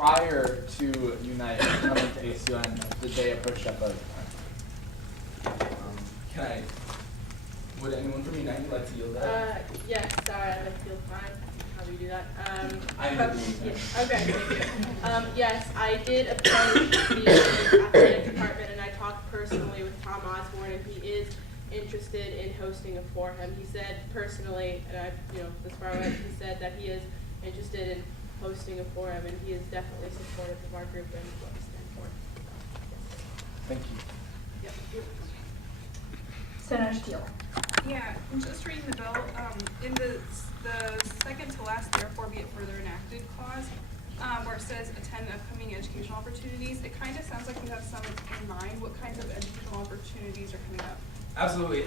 prior to Unite coming to ASUN, did they approach that both? Would anyone from Unite like to yield that? Yes, sorry, I feel fine. How do you do that? I know you. Okay, thank you. Yes, I did approach the athletic department, and I talked personally with Tom Osborne, and he is interested in hosting a for him. He said personally, and I, as far as he said that he is interested in hosting a for him, and he is definitely supportive of our group and what we stand for. Thank you. Yep. Senator Steele. Yeah, I'm just reading the bill. In the second to last, therefore be it further enacted clause, where it says attend upcoming educational opportunities, it kind of sounds like you have some in mind. What kinds of educational opportunities are coming up? Absolutely.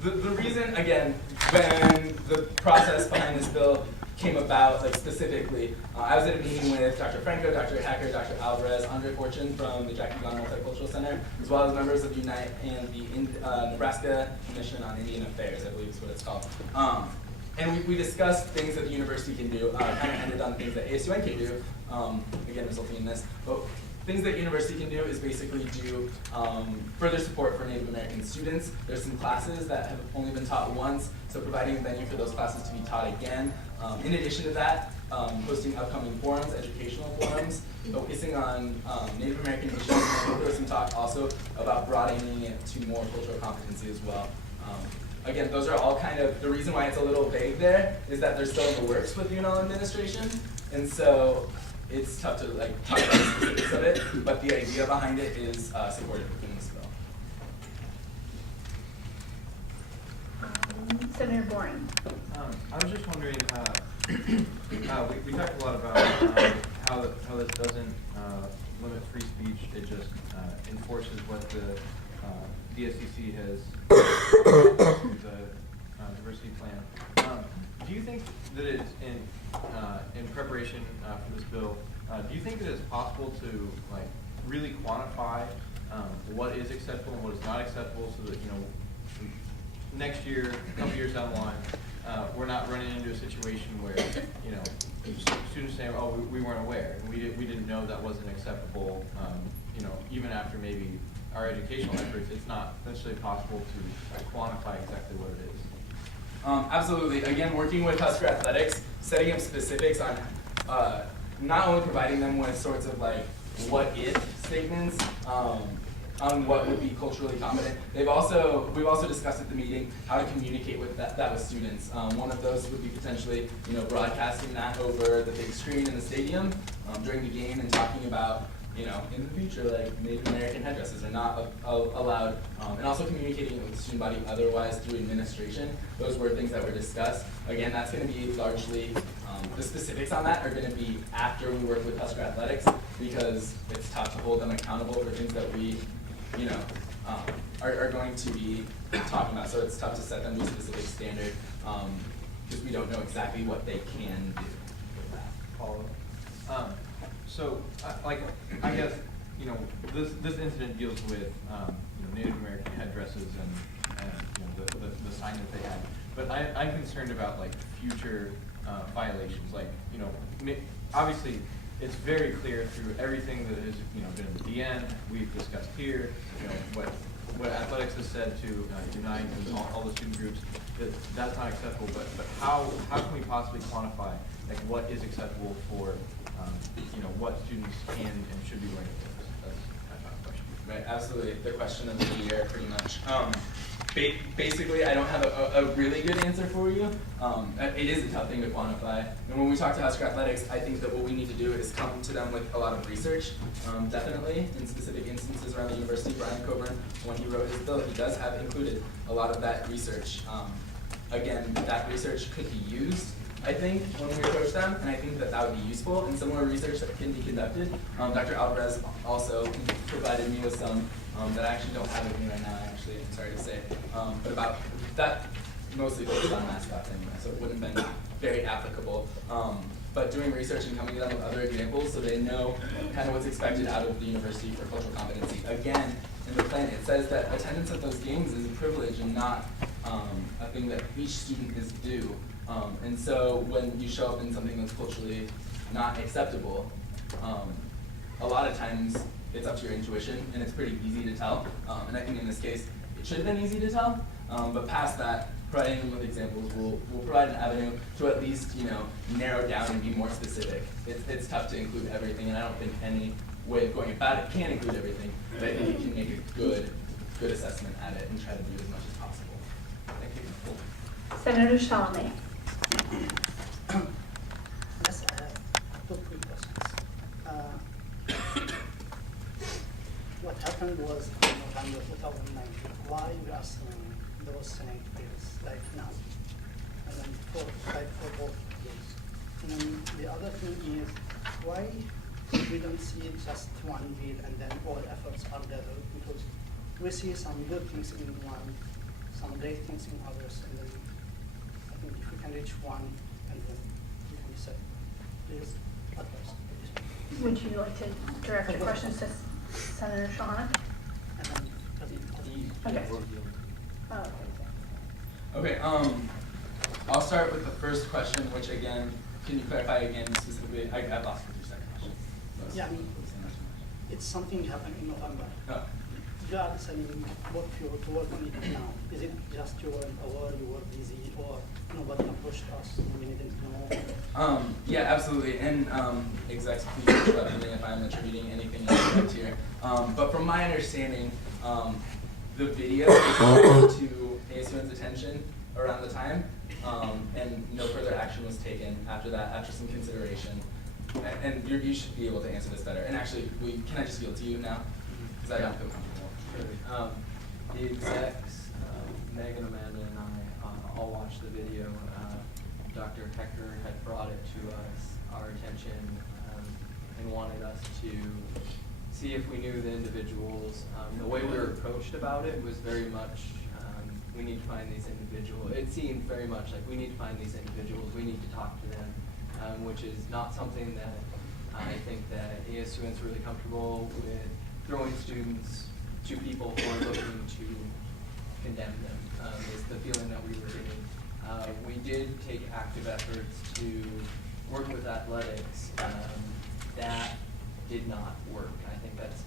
The reason, again, when the process behind this bill came about, like specifically, I was at a meeting with Dr. Franco, Dr. Hacker, Dr. Alvarez, Andre Fortune from the Jackie Gone Multicultural Center, as well as members of Unite and the Nebraska Commission on Indian Affairs, I believe is what it's called. And we discussed things that the university can do, kind of ended on things that ASUN can do, again resulting in this. But things that university can do is basically do further support for Native American students. There's some classes that have only been taught once, so providing a venue for those classes to be taught again. In addition to that, hosting upcoming forums, educational forums, focusing on Native American issues. There was some talk also about broadening it to more cultural competency as well. Again, those are all kind of, the reason why it's a little vague there is that they're still in the works with the UNL administration, and so it's tough to talk about the specifics of it, but the idea behind it is supported within this bill. Senator Boring. I was just wondering, we talked a lot about how this doesn't limit free speech, it just enforces what the DSCC has the diversity plan. Do you think that it's in preparation for this bill, do you think that it's possible to really quantify what is acceptable and what is not acceptable, so that next year, a couple years down the line, we're not running into a situation where students saying, "Oh, we weren't aware, and we didn't know that wasn't acceptable." Even after maybe our educational efforts, it's not necessarily possible to quantify exactly what it is. Absolutely. Again, working with Husker Athletics, setting up specifics on not only providing them with sorts of what if statements on what would be culturally competent. We've also discussed at the meeting how to communicate with that with students. One of those would be potentially broadcasting that over the big screen in the stadium during the game and talking about in the future, Native American headdresses are not allowed, and also communicating with the student body otherwise through administration. Those were things that were discussed. Again, that's going to be largely, the specifics on that are going to be after we work with Husker Athletics, because it's tough to hold them accountable for things that we, are going to be talking about. So it's tough to set them a specific standard, because we don't know exactly what they can do with that. Follow. So, I guess, this incident deals with, Native American headdresses and the sign that they had. But I'm concerned about, future violations. Obviously, it's very clear through everything that has, been in the DN, we've discussed here, what athletics has said to Unite and all the student groups, that's not acceptable. But how can we possibly quantify what is acceptable for what students can and should be learning? That's my question. Right, absolutely. The question of the year, pretty much. Basically, I don't have a really good answer for you. It is a tough thing to quantify. And when we talk to Husker Athletics, I think that what we need to do is come to them with a lot of research. Definitely, in specific instances around the university, Brian Coburn, when he wrote his bill, he does have included a lot of that research. Again, that research could be used, I think, when we approach them, and I think that would be useful, and similar research that can be conducted. Dr. Alvarez also provided me with some that I actually don't have with me right now, actually, I'm sorry to say, but about that, mostly focused on mascots anyway, so it wouldn't have been very applicable. But doing research and coming to them with other examples so they know kind of what's expected out of the university for cultural competency. Again, in the plan, it says that attendance at those games is a privilege and not a thing that each student is due. And so when you show up in something that's culturally not acceptable, lot of times it's up to your intuition, and it's pretty easy to tell. And I think in this case, it should have been easy to tell. But past that, providing with examples will provide an avenue to at least, you know, narrow down and be more specific. It's tough to include everything, and I don't think any way of going about it can include everything. But I think you can make a good assessment at it and try to do as much as possible. Thank you. Senator Chalamet. Yes, I have two quick questions. What happened was in November 2019. Why we are seeing those Senate bills like now? And then for both bills. And then the other thing is, why we don't see just one bill and then all efforts are gathered? Because we see some good things in one, some great things in others, and then I think if we can reach one, and then we can decide. Please, advice. Would you like to direct your questions to Senator Shawna? And then, Okay. Oh, Okay, I'll start with the first question, which again, can you clarify again specifically? I lost your second question. Yeah, I mean, it's something happened in November. Oh. You are deciding what you to work on it now. Is it just you were aware, you were busy, or nobody approached us, we didn't know? Yeah, absolutely, and execs, please interrupt me if I'm attributing anything incorrect here. But from my understanding, the video came to ASUN's attention around the time, and no further action was taken after that, after some consideration. And you should be able to answer this better. And actually, can I just yield to you now? Because I don't feel comfortable. Sure. The execs, Megan, Amanda, and I all watched the video. Dr. Hecker had brought it to our attention, and wanted us to see if we knew the individuals. The way we were approached about it was very much, we need to find these individuals. It seemed very much like we need to find these individuals, we need to talk to them, which is not something that I think that ASUN is really comfortable with throwing students to people who are looking to condemn them, is the feeling that we were getting. We did take active efforts to work with athletics. That did not work. I think that's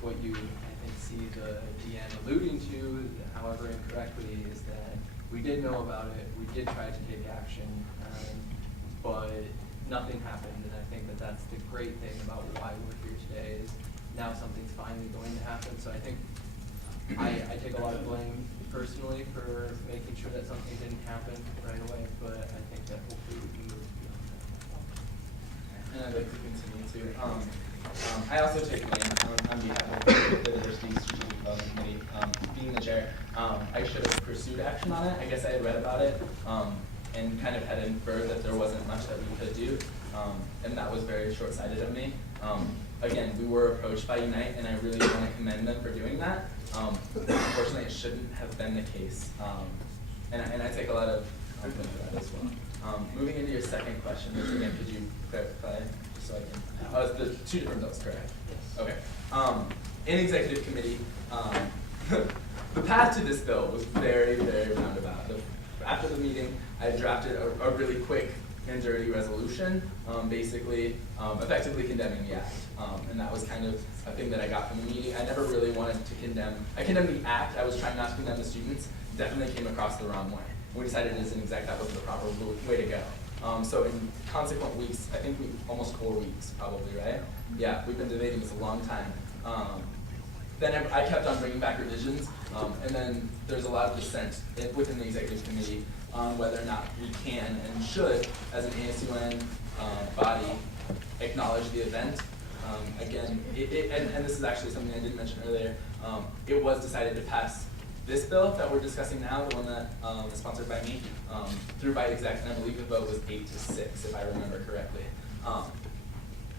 what you, I think, see the DN alluding to, however incorrectly, is that we did know about it, we did try to take action, but nothing happened, and I think that that's the great thing about why we're here today, is now something's finally going to happen. So I think I take a lot of blame personally for making sure that something didn't happen right away, but I think that hopefully we can move beyond that. And I'd like to continue to. I also take blame on behalf of the Diversity Strategic Development Committee. Being the chair, I should have pursued action on it. I guess I had read about it and kind of had inferred that there wasn't much that we could do, and that was very short-sighted of me. Again, we were approached by Unite, and I really want to commend them for doing that. Unfortunately, it shouldn't have been the case, and I take a lot of blame for that as well. Moving into your second question, which again, could you clarify, just so I can? Oh, it's the two different bills, correct? Yes. Okay. In executive committee, the path to this bill was very, very roundabout. After the meeting, I drafted a really quick and dirty resolution, basically, effectively condemning the act. And that was kind of a thing that I got from the meeting. I never really wanted to condemn. I condemned the act. I was trying not to condemn the students. Definitely came across the wrong way. We decided as an exec that wasn't the proper way to go. So in consequent weeks, I think almost 4 weeks probably, right? Yeah, we've been debating this a long time. Then I kept on bringing back revisions, and then there's a lot of dissent within the executive committee on whether or not we can and should, as an ASUN body, acknowledge the event. Again, and this is actually something I didn't mention earlier, it was decided to pass this bill that we're discussing now, the one that is sponsored by me, through by exec, and I believe the vote was 8-6, if I remember correctly.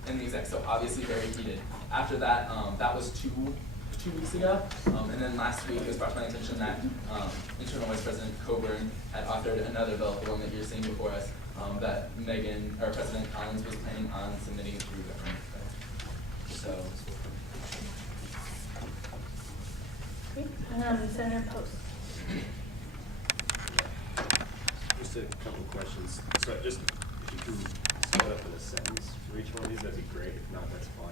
And the exec, so obviously very heated. After that, that was two weeks ago, and then last week it was brought to my attention that Internal Vice President Coburn had authored another bill, the one that you're seeing before us, that Megan, or President Collins, was planning on submitting through government. So. Senator Post. Just a couple of questions. So just, if you can split up in a sentence for each one of these, that'd be great. If not, that's fine.